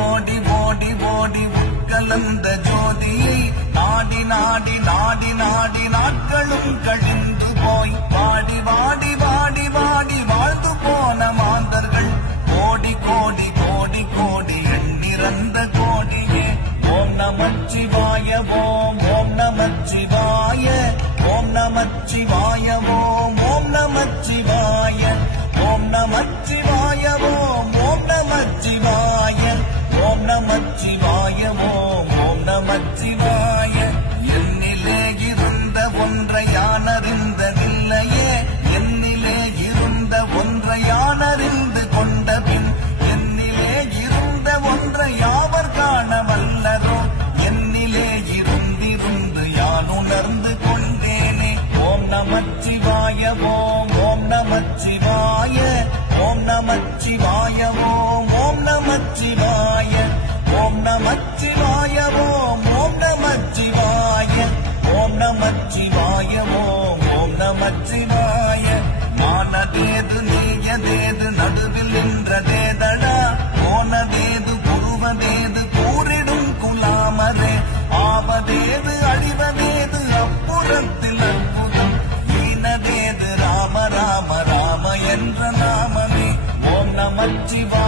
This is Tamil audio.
ஓடி ஓடி ஓடி உட்கலந்த ஜோதியை நாடி நாடி நாடி நாடி நாட்களும் கழிந்து போய் வாடி வாடி வாடி வாடி வாழ்ந்து போன மாந்தர்கள் கோடி கோடி கோடி கோடி எண்ணிறந்த கோடியே ஓம் நமச்சிவாய ஓம் ஓம் நமச்சிவாய ஓம் நமச்சிவாய ஓம் ஓம் நமச்சிவாய ஓம் நமச்சிவாய ஓம் ஓம் நமச்சிவாய ஓம் நமச்சிவாய ஓம் ஓம் நமச்சிவாய என்னிலே இருந்த ஒன்றை யானறிந்ததில்லையே என்னிலே இருந்த ஒன்றை யானறிந்து கொண்ட பின் என்னிலே இருந்த ஒன்றை யாவர் காண வல்லரோ என்னிலே இருந்திருந்து யான் உணர்ந்து கொண்டேனே ஓம் நமச்சிவாய ஓம் ஓம் நமச்சிவாய ஓம் நமச்சிவாய ஓம் ஓம் நமச்சிவாய ஓம் நமச்சிவாய ஓம் ஓம் நமச்சிவாய ஓம் நமச்சிவாய ஓம் ஓம் நமச்சிவாய மானதேது நீயதேது நடுவில் நின்றதேதடா போனதேது புருவதேது கூறிடும் குலாமரே ஆவதேது அழிவதேது அப்புறத்தில் அற்புதம் ஈனதேது ராம ராம ராம என்ற நாமமே ஓம் நமச்சிவாய